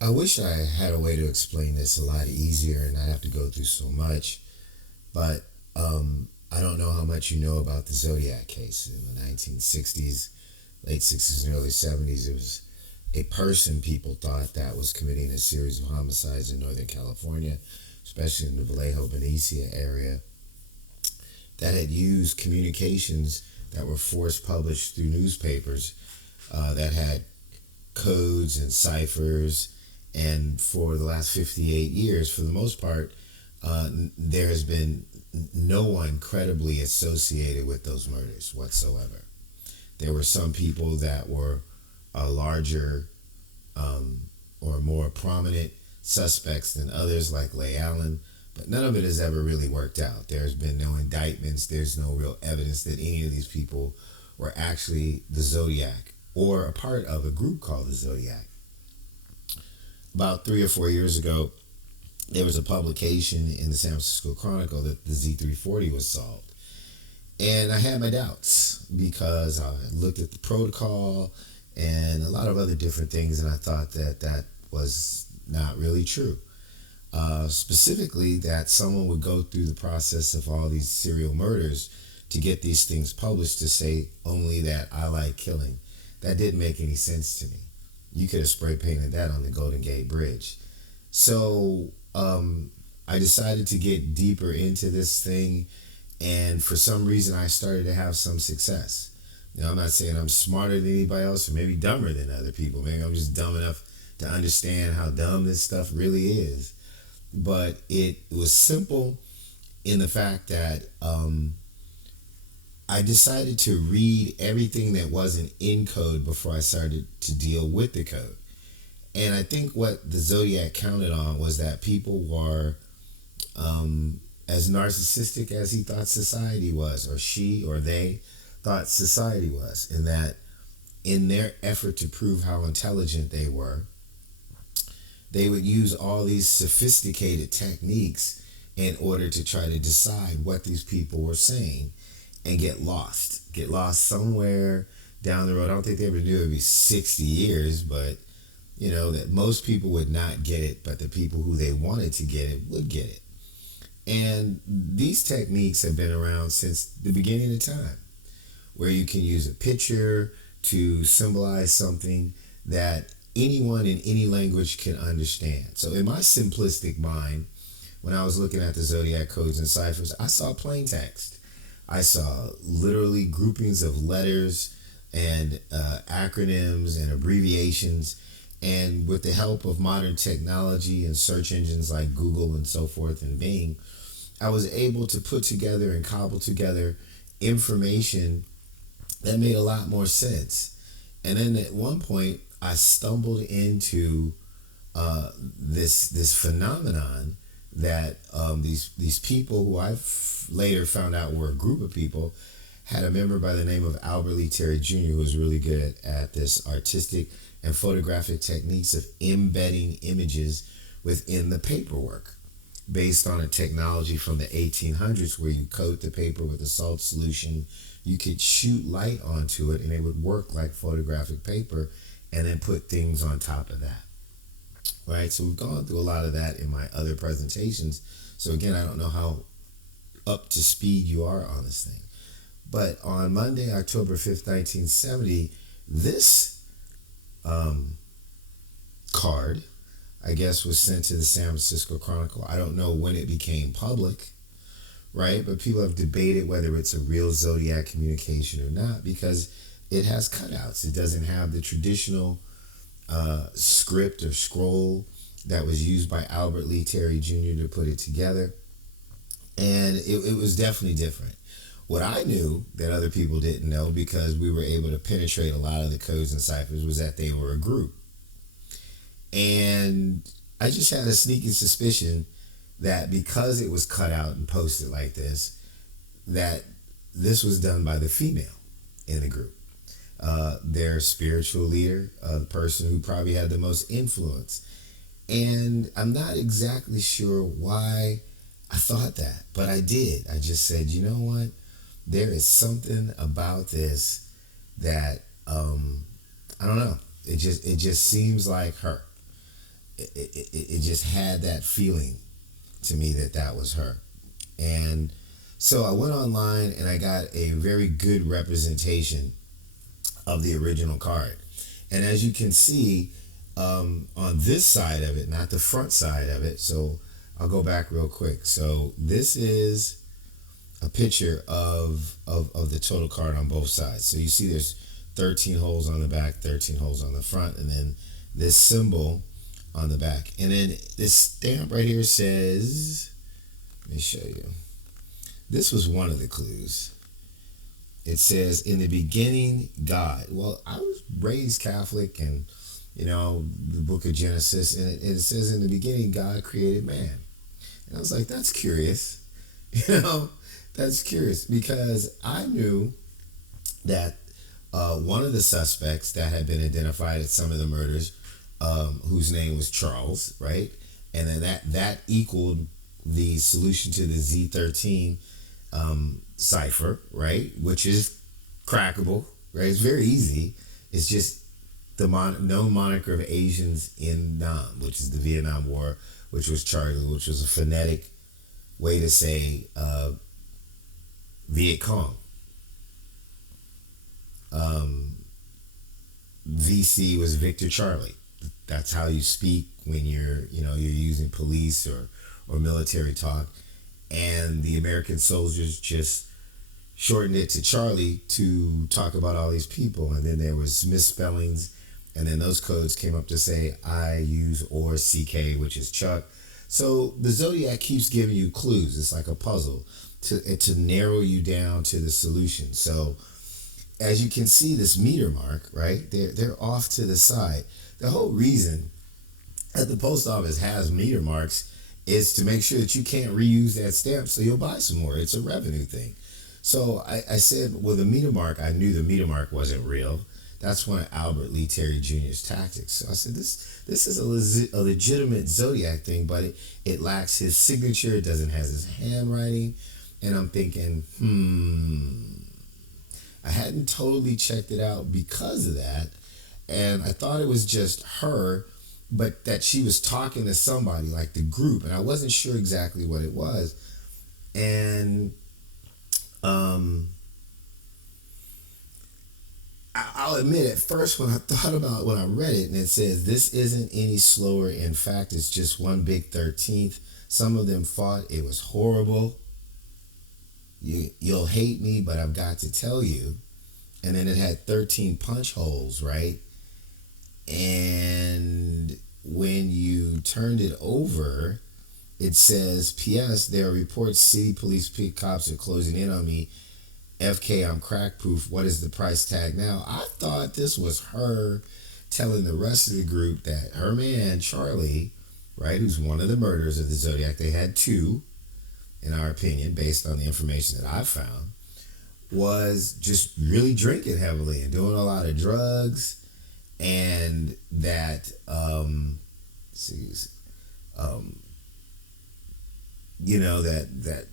I wish I had a way to explain this a lot easier and not have to go through so much, but I don't know how much you know about the Zodiac case in the 1960s, late 60s and early 70s. It was a person people thought that was committing a series of homicides in Northern California, especially in the Vallejo Benicia area, that had used communications that were forced published through newspapers that had codes and ciphers. And for the last 58 years, for the most part, there has been no one credibly associated with those murders whatsoever. There were some people that were larger um, or more prominent suspects than others, like Leigh Allen, but none of it has ever really worked out. There's been no indictments, there's no real evidence that any of these people were actually the Zodiac or a part of a group called the Zodiac. About 3 or 4 years ago, there was a publication in the San Francisco Chronicle that the Z340 was solved. And I had my doubts because I looked at the protocol and a lot of other different things, and I thought that that was not really true. Specifically, that someone would go through the process of all these serial murders to get these things published to say only that I like killing. That didn't make any sense to me. You could have spray painted that on the Golden Gate Bridge. So I decided to get deeper into this thing, and for some reason, I started to have some success. I'm not saying I'm smarter than anybody else, or maybe dumber than other people. Maybe I'm just dumb enough to understand how dumb this stuff really is. But it was simple in the fact that I decided to read everything that wasn't in code before I started to deal with the code. And I think what the Zodiac counted on was that people were as narcissistic as he thought society was, or she or they thought society was, and that in their effort to prove how intelligent they were, they would use all these sophisticated techniques in order to try to decide what these people were saying and get lost somewhere down the road. I don't think they ever knew it would be 60 years, but that most people would not get it, but the people who they wanted to get it would get it. And these techniques have been around since the beginning of time, where you can use a picture to symbolize something that anyone in any language can understand. So in my simplistic mind, when I was looking at the Zodiac codes and ciphers, I saw plain text. I saw literally groupings of letters and acronyms and abbreviations. And with the help of modern technology and search engines like Google and so forth and Bing, I was able to put together and cobble together information that made a lot more sense. And then at one point, I stumbled into this phenomenon that these people who I later found out were a group of people had a member by the name of Albert Lee Terry Jr. who was really good at this artistic and photographic techniques of embedding images within the paperwork based on a technology from the 1800s where you coat the paper with a salt solution. You could shoot light onto it and it would work like photographic paper, and then put things on top of that. Right? So we've gone through a lot of that in my other presentations. So again, I don't know how up to speed you are on this thing. But on Monday, October 5th, 1970, this card, I guess, was sent to the San Francisco Chronicle. I don't know when it became public, right? But people have debated whether it's a real Zodiac communication or not because it has cutouts. It doesn't have the traditional script or scroll that was used by Albert Lee Terry Jr. to put it together. And it was definitely different. What I knew that other people didn't know, because we were able to penetrate a lot of the codes and ciphers, was that they were a group. And I just had a sneaking suspicion that because it was cut out and posted like this, that this was done by the female in the group. Their spiritual leader, the person who probably had the most influence. And I'm not exactly sure why I thought that, but I did. I just said, you know what? There is something about this that I don't know. It just seems like her. it just had that feeling to me that that was her. And so I went online and I got a very good representation of the original card. And as you can see, on this side of it, not the front side of it, so I'll go back real quick. So this is a picture of the total card on both sides. So you see there's 13 holes on the back, 13 holes on the front, and then this symbol on the back. And then this stamp right here says, let me show you. This was one of the clues. It says, in the beginning, God. Well, I was raised Catholic, and the book of Genesis, and it says, in the beginning, God created man. And I was like, that's curious. That's curious, because I knew that one of the suspects that had been identified at some of the murders, whose name was Charles, right? And then that equaled the solution to the Z13 cipher, right? Which is crackable, right? It's very easy. It's just the known moniker of Asians in Nam, which is the Vietnam War, which was Charlie, which was a phonetic way to say Viet Cong. VC was Victor Charlie. That's how you speak when you're using police or military talk. And the American soldiers just shortened it to Charlie to talk about all these people. And then there was misspellings, and then those codes came up to say I use or CK, which is Chuck. So the Zodiac keeps giving you clues. It's like a puzzle to narrow you down to the solution. So as you can see, this meter mark, right? They're off to the side. The whole reason that the post office has meter marks is to make sure that you can't reuse that stamp, so you'll buy some more. It's a revenue thing. So I said, well, the meter mark, I knew the meter mark wasn't real. That's one of Albert Lee Terry Jr.'s tactics. So I said, this is a legitimate Zodiac thing, but it lacks his signature. It doesn't have his handwriting. And I'm thinking, I hadn't totally checked it out because of that. And I thought it was just her, but that she was talking to somebody, like the group. And I wasn't sure exactly what it was. And I'll admit, at first when I read it, and it says, this isn't any slower. In fact, it's just one big 13th. Some of them fought. It was horrible. You'll hate me, but I've got to tell you. And then it had 13 punch holes, right? And when you turned it over, it says, P.S. There are reports city police cops are closing in on me. FK, I'm crack proof. What is the price tag now? I thought this was her telling the rest of the group that her man, Charlie, right, who's one of the murderers of the Zodiac, they had two, in our opinion, based on the information that I found, was just really drinking heavily and doing a lot of drugs, and that that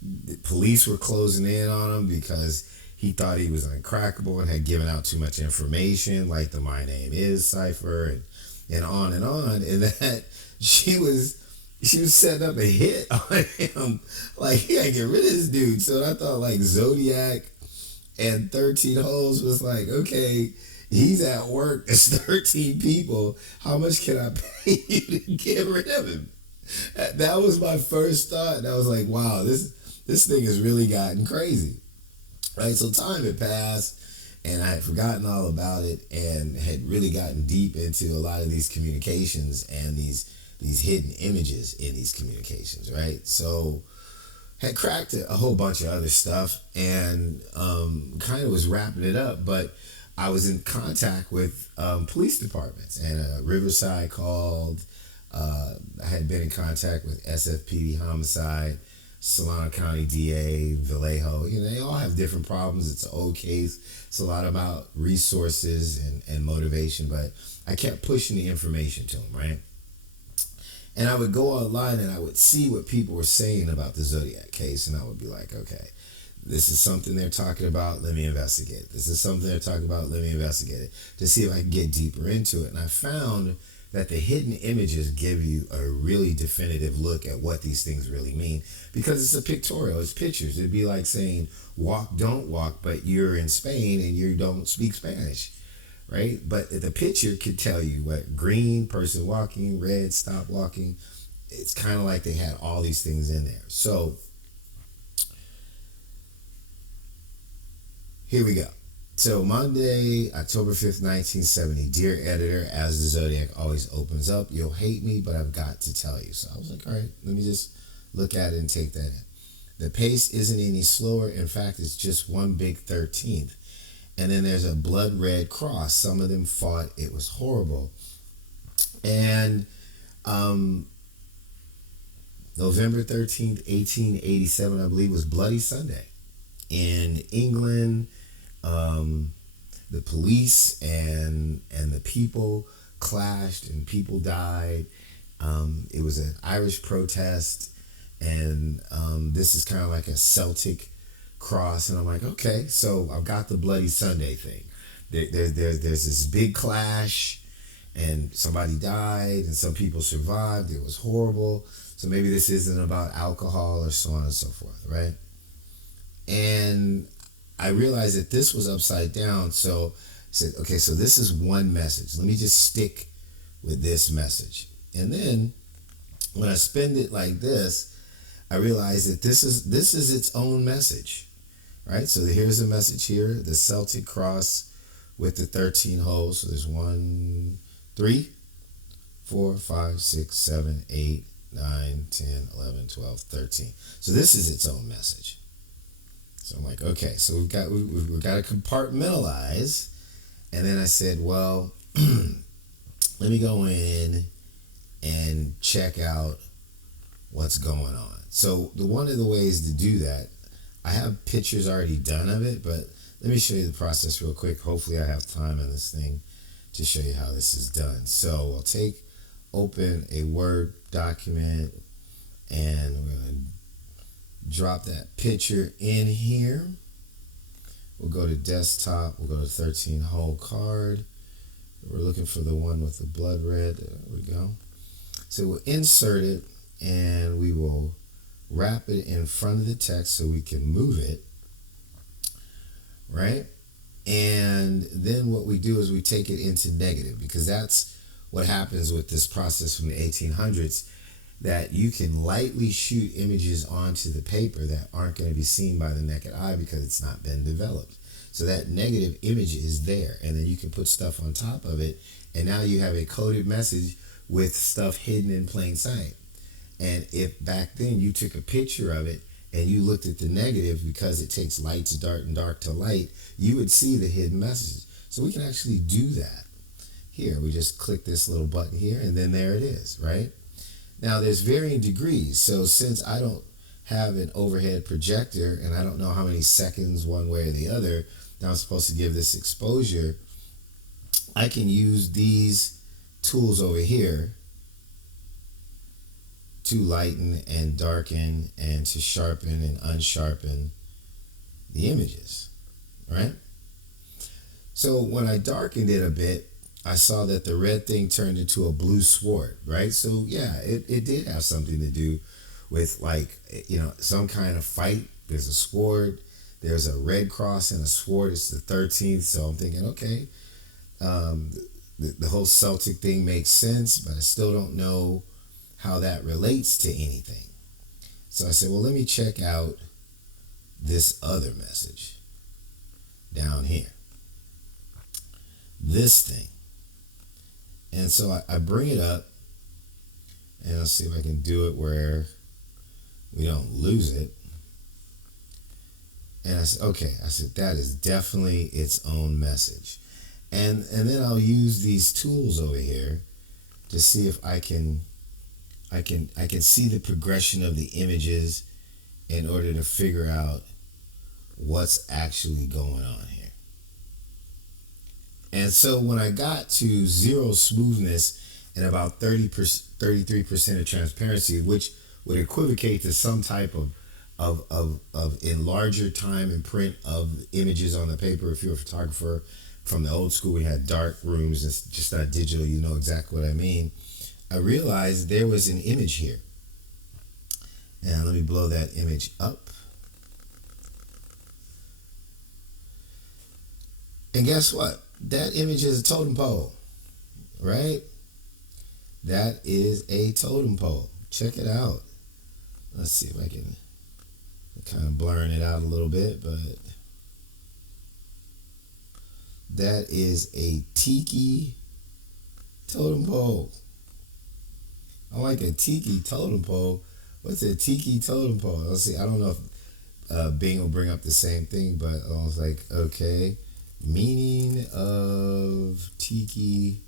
the police were closing in on him because he thought he was uncrackable and had given out too much information, like the "my name is" cipher, and on, and that she was setting up a hit on him, like he gotta get rid of this dude. So I thought, like, Zodiac and 13 holes was like, okay, he's at work, there's 13 people, how much can I pay you to get rid of him? That was my first thought, and I was like, wow, this thing has really gotten crazy. Right, so time had passed, and I had forgotten all about it, and had really gotten deep into a lot of these communications and these hidden images in these communications, right? So had cracked a whole bunch of other stuff, and kind of was wrapping it up, but I was in contact with police departments, and Riverside called. I had been in contact with SFPD Homicide, Solano County DA, Vallejo. They all have different problems. It's an old case. It's a lot about resources and motivation, but I kept pushing the information to them, right? And I would go online and I would see what people were saying about the Zodiac case, and I would be like, okay, this is something they're talking about, let me investigate it. This is something they're talking about, let me investigate it, to see if I can get deeper into it. And I found that the hidden images give you a really definitive look at what these things really mean, because it's a pictorial, it's pictures. It'd be like saying walk, don't walk, but you're in Spain and you don't speak Spanish, right? But the picture could tell you what green, person walking, red, stop walking. It's kind of like they had all these things in there. So here we go. So Monday, October 5th, 1970. Dear editor, as the Zodiac always opens up, you'll hate me, but I've got to tell you. So I was like, all right, let me just look at it and take that in. The pace isn't any slower. In fact, it's just one big 13th. And then there's a blood red cross. Some of them fought. It was horrible. And November 13th, 1887, I believe, was Bloody Sunday. In England, the police and the people clashed and people died. It was an Irish protest, and this is kind of like a Celtic cross. And I'm like, okay, so I've got the Bloody Sunday thing. There's this big clash, and somebody died, and some people survived. It was horrible. So maybe this isn't about alcohol or so on and so forth, right? And I realized that this was upside down. So I said, okay, so this is one message. Let me just stick with this message. And then when I spend it like this, I realized that this is its own message, right? So here's a message here, the Celtic cross with the 13 holes. So there's 1, 3, 4, 5, 6, 7, 8, 9, 10, 11, 12, 13. So this is its own message. So I'm like, okay, so we've got to compartmentalize. And then I said, well, let me go in and check out what's going on. So one of the ways to do that, I have pictures already done of it, but let me show you the process real quick. Hopefully I have time on this thing to show you how this is done. So I'll open a Word document, and we're going to drop that picture in here. We'll go to desktop. We'll go to 13 hole card. We're looking for the one with the blood red. There we go. So we'll insert it, and we will wrap it in front of the text so we can move it, right? And then what we do is we take it into negative, because that's what happens with this process from the 1800s, that you can lightly shoot images onto the paper that aren't going to be seen by the naked eye because it's not been developed. So that negative image is there, and then you can put stuff on top of it, and now you have a coded message with stuff hidden in plain sight. And if back then you took a picture of it and you looked at the negative, because it takes light to dark and dark to light, you would see the hidden messages. So we can actually do that. Here, we just click this little button here, and then there it is, right? Now, there's varying degrees. So since I don't have an overhead projector, and I don't know how many seconds one way or the other that I'm supposed to give this exposure, I can use these tools over here to lighten and darken and to sharpen and unsharpen the images, right? So when I darkened it a bit, I saw that the red thing turned into a blue sword, right? So yeah, it did have something to do with, like, you know, some kind of fight. There's a sword, there's a red cross and a sword. It's the 13th. So I'm thinking, okay, the whole Celtic thing makes sense, but I still don't know how that relates to anything. So I said, well, let me check out this other message down here, this thing. And so I bring it up, and I'll see if I can do it where we don't lose it. And I said, okay, that is definitely its own message. And then I'll use these tools over here to see if I can see the progression of the images in order to figure out what's actually going on here. And so when I got to zero smoothness and about 33% of transparency, which would equivocate to some type of in larger time and print of images on the paper if you're a photographer from the old school, we had dark rooms. It's just not digital. You know exactly what I mean. I realized there was an image here. And let me blow that image up. And guess what? That image is a totem pole, right? That is a totem pole. Check it out. Let's see if I can kind of blurring it out a little bit, but that is a tiki totem pole. I like a tiki totem pole. What's a tiki totem pole? Let's see. I don't know if Bing will bring up the same thing, but I was like, okay. Meaning of tiki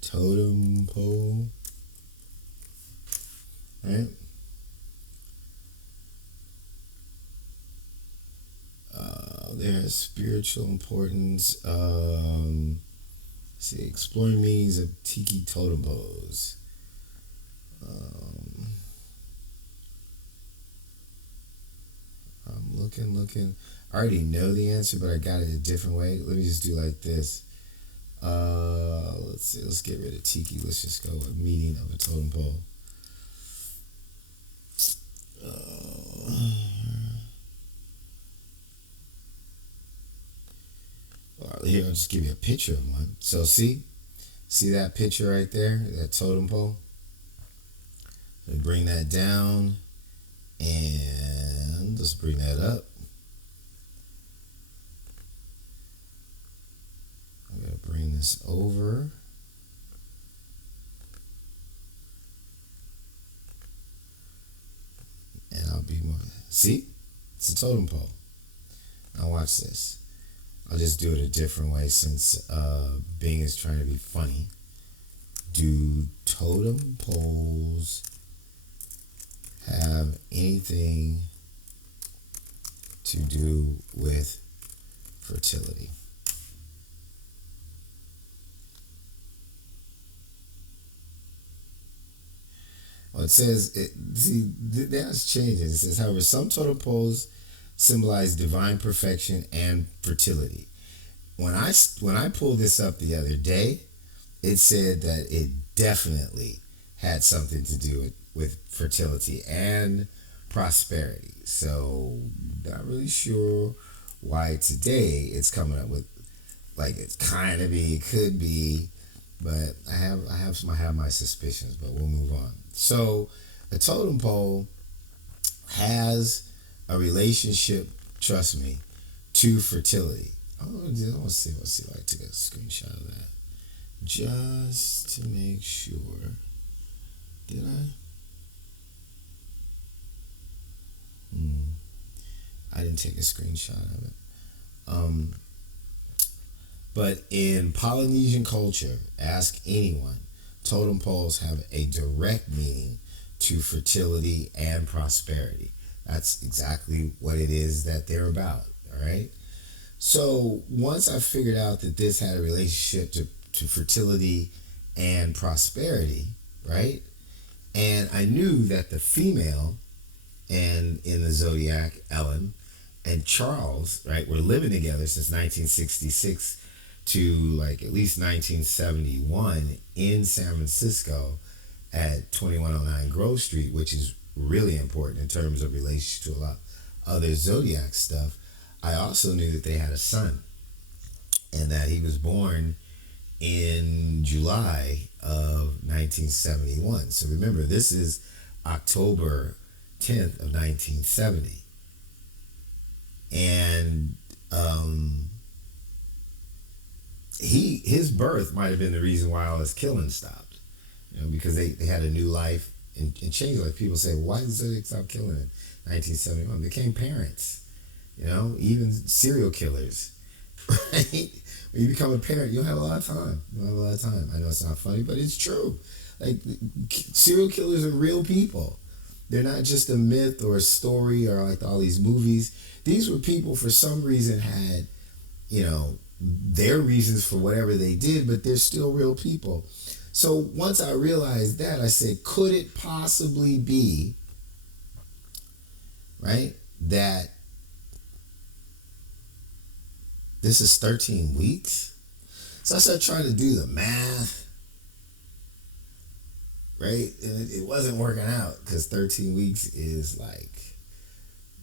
totem pole. Right? There's spiritual importance. See, exploring meanings of tiki totem poles. I'm looking. I already know the answer, but I got it a different way. Let me just do like this. Let's see. Let's get rid of tiki. Let's just go with meaning of a totem pole. Here, I'll just give you a picture of one. So see that picture right there, that totem pole? So bring that down, and let's bring that up. I'm gonna bring this over. And I'll be more, see? It's a totem pole. Now watch this. I'll just do it a different way since Bing is trying to be funny. Do totem poles have anything to do with fertility? Well, it says, that's changing. It says, however, some totem poles symbolize divine perfection and fertility. When I pulled this up the other day, it said that it definitely had something to do with fertility and prosperity. So not really sure why today it's coming up with like it's kind of be, it could be, but I have my suspicions. But we'll move on. So a totem pole has a relationship, trust me, to fertility. Let's see if I took a screenshot of that. Just to make sure. Did I? I didn't take a screenshot of it. But in Polynesian culture, ask anyone, totem poles have a direct meaning to fertility and prosperity. That's exactly what it is that they're about, all right? So once I figured out that this had a relationship to fertility and prosperity, right? And I knew that the female and in the Zodiac, Ellen, and Charles, right, were living together since 1966 to like at least 1971 in San Francisco at 2109 Grove Street, which is really important in terms of relationship to a lot of other Zodiac stuff. I also knew that they had a son and that he was born in July of 1971. So remember, this is October 10th of 1970. And his birth might have been the reason why all this killing stopped. You know, because they had a new life and changed. Like people say, why did Zodiac stop killing in 1971? They became parents. You know, even serial killers. Right? When you become a parent, you don't have a lot of time. I know it's not funny, but it's true. Like serial killers are real people. They're not just a myth or a story or like all these movies. These were people for some reason had, you know, their reasons for whatever they did, but they're still real people. So once I realized that, I said, could it possibly be, right, that This is 13 weeks. So I started trying to do the math, right? And it wasn't working out because 13 weeks is like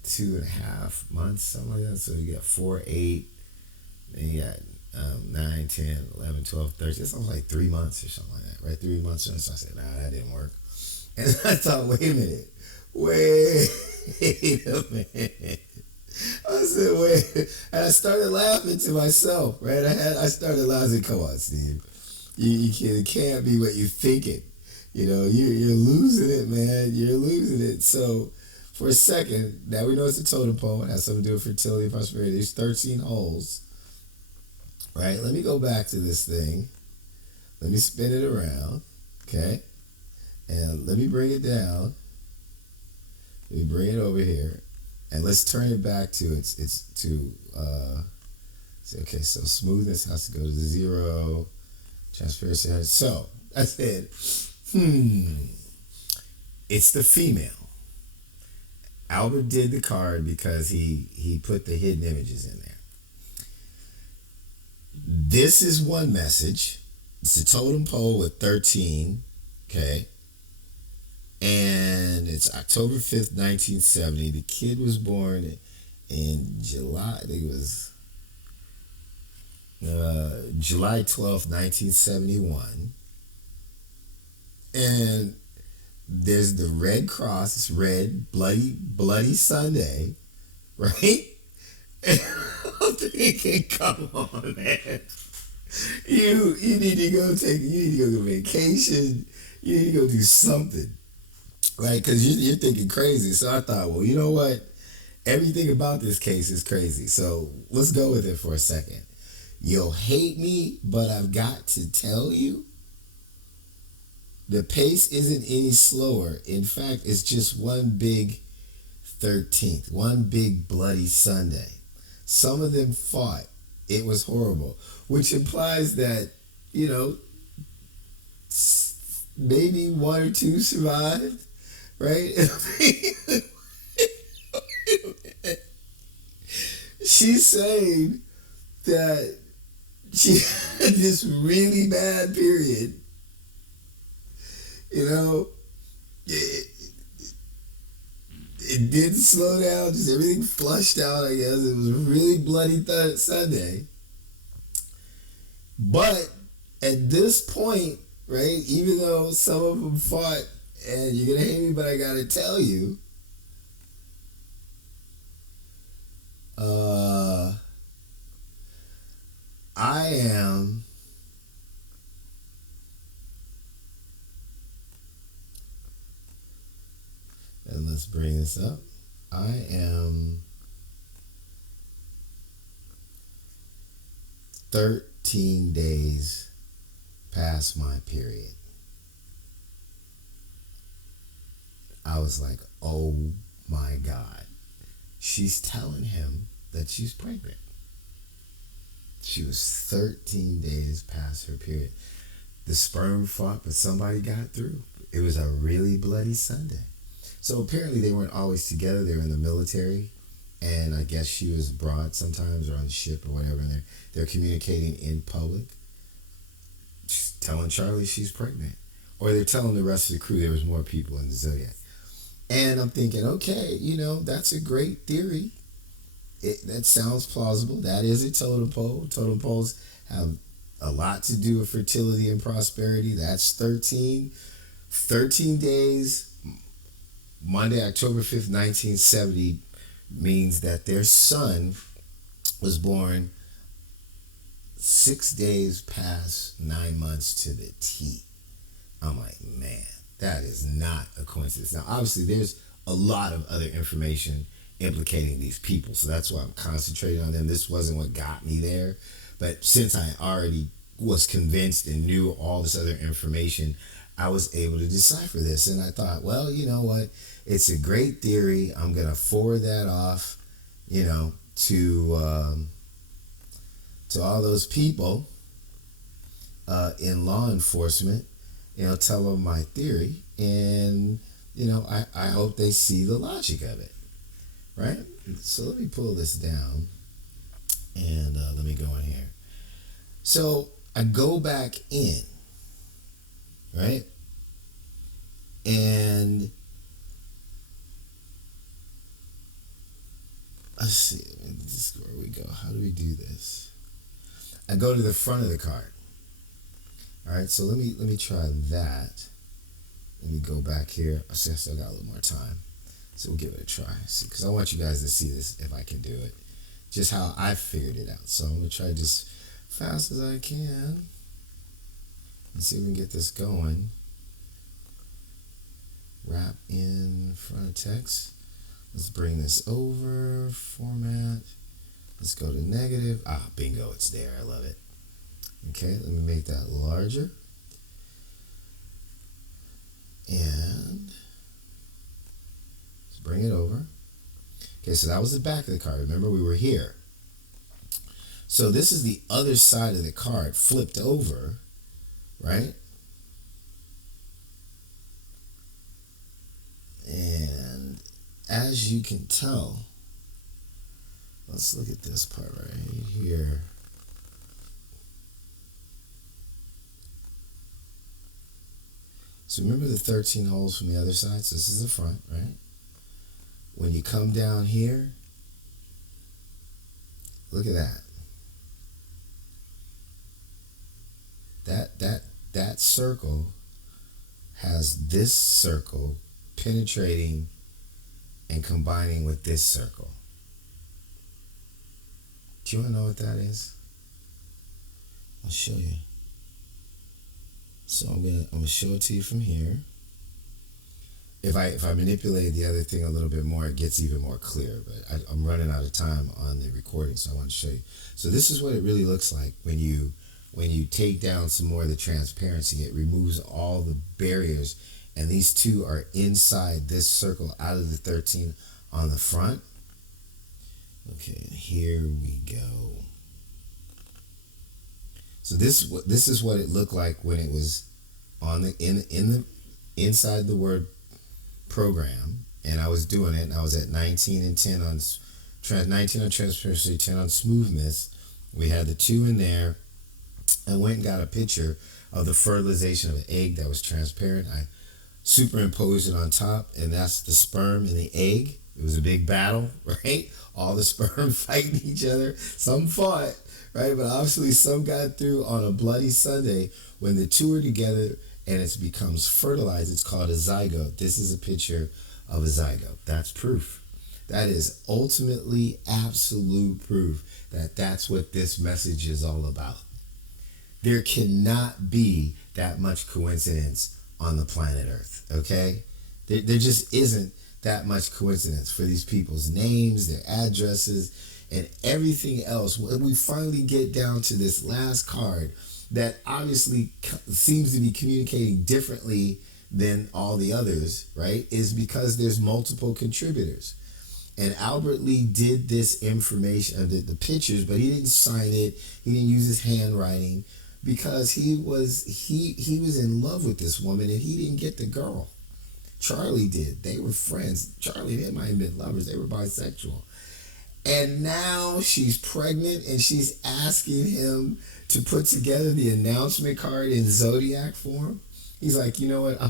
2.5 months, something like that. So you got 4, 8, and you got 9, 10, 11, 12, 13. It's almost like 3 months or something like that, right? 3 months. And so I said, nah, that didn't work. And I thought, wait a minute. Wait a minute. I said, wait. And I started laughing to myself, right? I started laughing. Come on, Steve. It can't be what you think it. You're losing it, man. You're losing it. So, for a second, now we know it's a totem pole. It has something to do with fertility and prosperity. There's 13 holes, right? Let me go back to this thing. Let me spin it around, okay? And let me bring it down. Let me bring it over here. And let's turn it back to okay, so smoothness has to go to 0. Transparency has, so I said, it's the female. Albert did the card because he put the hidden images in there. This is one message. It's a totem pole with 13, okay? And it's October 5th, 1970. The kid was born in July, I think it was July 12th, 1971. And there's the red cross. It's red, bloody Sunday, right? And I'm thinking, come on, man. You need to go vacation. You need to go do something, right? Because you're thinking crazy. So I thought, well, you know what? Everything about this case is crazy. So let's go with it for a second. You'll hate me, but I've got to tell you, the pace isn't any slower. In fact, it's just one big 13th, one big bloody Sunday. Some of them fought. It was horrible, which implies that, maybe one or two survived, right? She's saying that she had this really bad period. It didn't slow down, just everything flushed out, I guess. It was a really bloody Sunday. But at this point, right, even though some of them fought, and you're going to hate me, but I got to tell you, I am and let's bring this up. I am 13 days past my period. I was like, oh my God. She's telling him that she's pregnant. She was 13 days past her period. The sperm fought, but somebody got through. It was a really bloody Sunday. So apparently they weren't always together. They were in the military. And I guess she was abroad sometimes or on the ship or whatever. And they're communicating in public. She's telling Charlie she's pregnant. Or they're telling the rest of the crew there was more people in the Zodiac. And I'm thinking, okay, that's a great theory. That sounds plausible. That is a totem pole. Totem poles have a lot to do with fertility and prosperity. That's 13. 13 days, Monday, October 5th, 1970, means that their son was born 6 days past 9 months to the T. I'm like, man, that is not a coincidence. Now, obviously, there's a lot of other information implicating these people, so that's why I'm concentrating on them. This wasn't what got me there, but since I already was convinced and knew all this other information, I was able to decipher this. And I thought, well, you know what? It's a great theory. I'm going to forward that off, to all those people in law enforcement, tell them my theory. And, I hope they see the logic of it, right? So let me pull this down and let me So I go back in, right? And let's see, this is where we go. How do we do this? I go to the front of the card. All right, so let me try that. Let me go back here. I still got a little more time, so we'll give it a try. See, because I want you guys to see this if I can do it, just how I figured it out. So I'm gonna try just fast as I can and see if we can get this going. Wrap in front of text. Let's bring this over. Format. Let's go to negative. Ah, bingo, it's there. I love it. Okay, let me make that larger. And let's bring it over. Okay, so that was the back of the card. Remember, we were here. So this is the other side of the card flipped over, right? And as you can tell, let's look at this part right here. So remember the 13 holes from the other side? So this is the front, right? When you come down here, look at that. That circle has this circle penetrating and combining with this circle. Do you want to know what that is? I'll show you. So I'm gonna show it to you from here. If I manipulate the other thing a little bit more, it gets even more clear. But I'm running out of time on the recording, so I want to show you. So this is what it really looks like when you take down some more of the transparency. It removes all the barriers, and these two are inside this circle out of the 13 on the front. Okay, here we go. So this is what it looked like when it was on the inside the word program, and I was doing it, and I was at 19 and 10 on 19 on transparency, 10 on smoothness. We had the 2 in there. I went and got a picture of the fertilization of an egg that was transparent. I superimposed it on top, and that's the sperm and the egg. It was a big battle, right? All the sperm fighting each other. Some fought, right? But obviously some got through on a bloody Sunday. When the two are together and it becomes fertilized, it's called a zygote. This is a picture of a zygote. That's proof. That is ultimately absolute proof that that's what this message is all about. There cannot be that much coincidence on the planet Earth, okay? There just isn't that much coincidence for these people's names, their addresses, and everything else. When we finally get down to this last card that obviously seems to be communicating differently than all the others, right, is because there's multiple contributors. And Albert Lee did this information, the pictures, but he didn't sign it. He didn't use his handwriting because he was in love with this woman and he didn't get the girl. Charlie did. They were friends. Charlie, they might have been lovers. They were bisexual. And now she's pregnant and she's asking him to put together the announcement card in Zodiac form. He's like, you know what?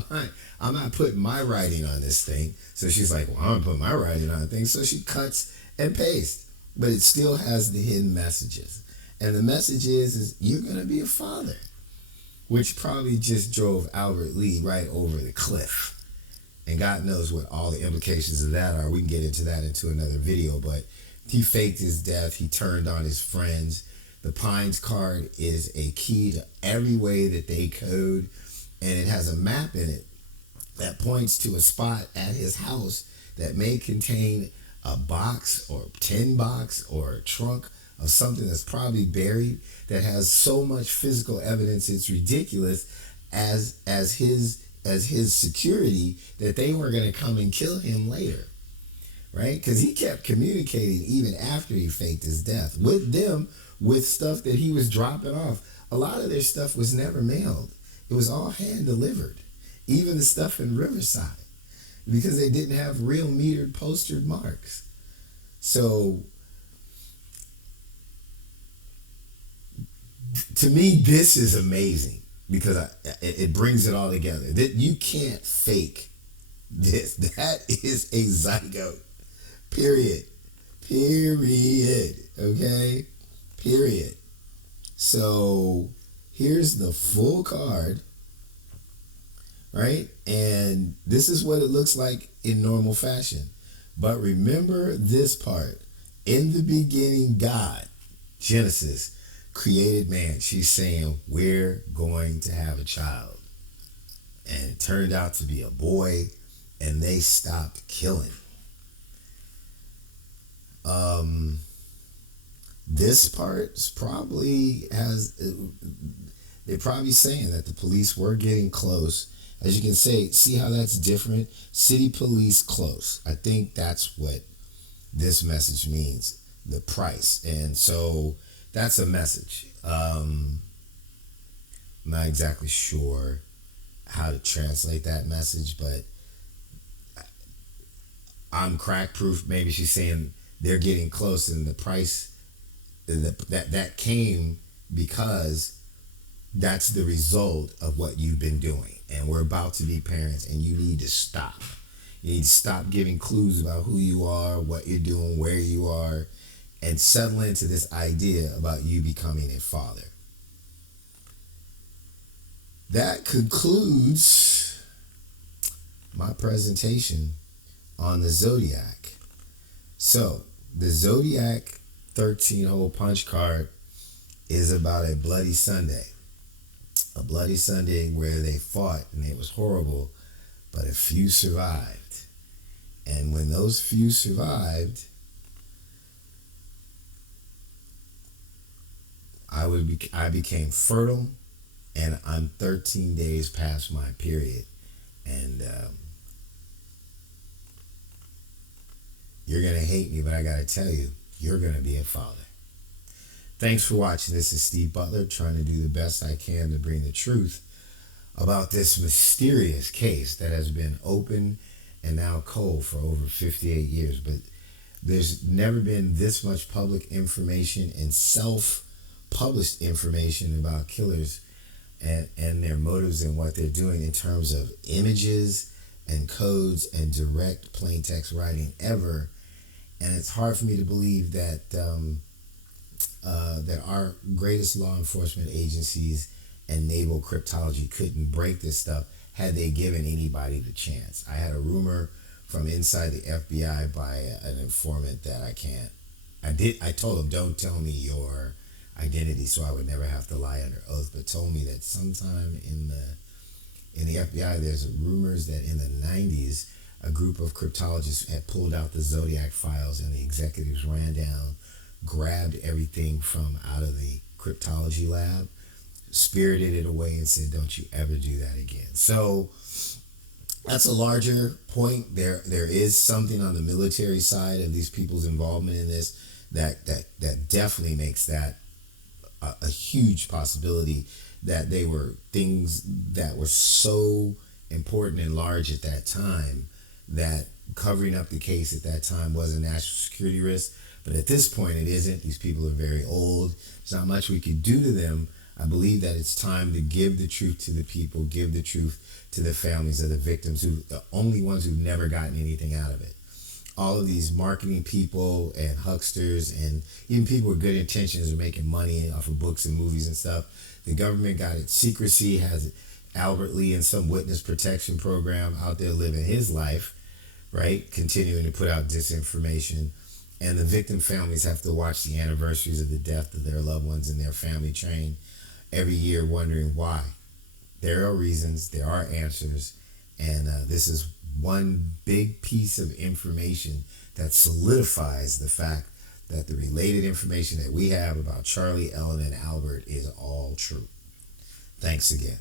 I'm not putting my writing on this thing. So she's like, well, I'm going to put my writing on the thing. So she cuts and pastes. But it still has the hidden messages. And the message is you're going to be a father. Which probably just drove Albert Lee right over the cliff. And God knows what all the implications of that are. We can get into that into another video. But he faked his death. He turned on his friends. The Pines card is a key to every way that they code. And it has a map in it that points to a spot at his house that may contain a box or tin box or a trunk of something that's probably buried that has so much physical evidence it's ridiculous as his security that they were going to come and kill him later, right? Because he kept communicating even after he faked his death with them with stuff that he was dropping off. A lot of their stuff was never mailed. It was all hand delivered, even the stuff in Riverside, because they didn't have real metered postered marks. So To me, this is amazing because it brings it all together. That you can't fake this. That is a zygote. Period. Period. Okay. Period. So here's the full card, right? And this is what it looks like in normal fashion. But remember this part. In the beginning, God, Genesis, created man. She's saying, we're going to have a child. And it turned out to be a boy, and they stopped killing. Um, this part probably has, they're probably saying that the police were getting close. As you can see how that's different? City police close. I think that's what this message means, the price. And so that's a message. I'm not exactly sure how to translate that message, but I'm crack proof. Maybe she's saying they're getting close, and the price that came because that's the result of what you've been doing, and we're about to be parents, and you need to stop. You need to stop giving clues about who you are, what you're doing, where you are, and settle into this idea about you becoming a father. That concludes my presentation on the Zodiac. So, the Zodiac 13-hole punch card is about a bloody Sunday. A bloody Sunday where they fought and it was horrible, but a few survived. And when those few survived, I became fertile, and I'm 13 days past my period. And you're going to hate me, but I got to tell you, you're going to be a father. Thanks for watching. This is Steve Butler, trying to do the best I can to bring the truth about this mysterious case that has been open and now cold for over 58 years. But there's never been this much public information and self-published information about killers and their motives and what they're doing in terms of images and codes and direct plain text writing ever. And it's hard for me to believe that that our greatest law enforcement agencies and naval cryptology couldn't break this stuff had they given anybody the chance. I had a rumor from inside the FBI by an informant that I told him, don't tell me your identity so I would never have to lie under oath, but told me that sometime in the FBI there's rumors that in the 90s a group of cryptologists had pulled out the Zodiac files, and the executives ran down, grabbed everything from out of the cryptology lab, spirited it away, and said, don't you ever do that again. So that's a larger point. There is something on the military side of these people's involvement in this that definitely makes that a huge possibility, that they were things that were so important and large at that time that covering up the case at that time was a national security risk. But at this point, it isn't. These people are very old. There's not much we could do to them. I believe that it's time to give the truth to the people, give the truth to the families of the victims, who the only ones who've never gotten anything out of it. All of these marketing people and hucksters and even people with good intentions are making money off of books and movies and stuff. The government got its secrecy, has Albert Lee in some witness protection program out there living his life, right? Continuing to put out disinformation. And the victim families have to watch the anniversaries of the death of their loved ones in their family train every year, wondering why. There are reasons, there are answers, and this is one big piece of information that solidifies the fact that the related information that we have about Charlie, Ellen, and Albert is all true. Thanks again.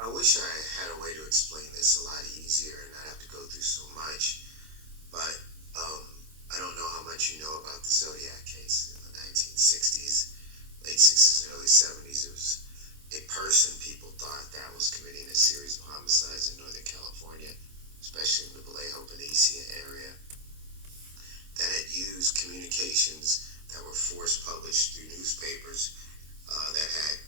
I wish I had a way to explain this a lot easier and not have to go through so much, but I don't know how much you know about the Zodiac case in the 1960s, late 60s and early 70s. It was a person people thought that was committing a series of homicides in Northern California, especially in the Vallejo Benicia area, that had used communications that were force published through newspapers that had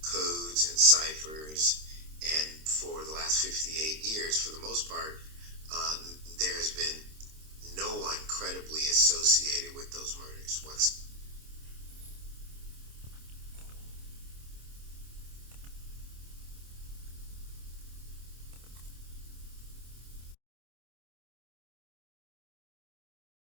codes and ciphers. And for the last 58 years, for the most part, there has been no one credibly associated with those murders.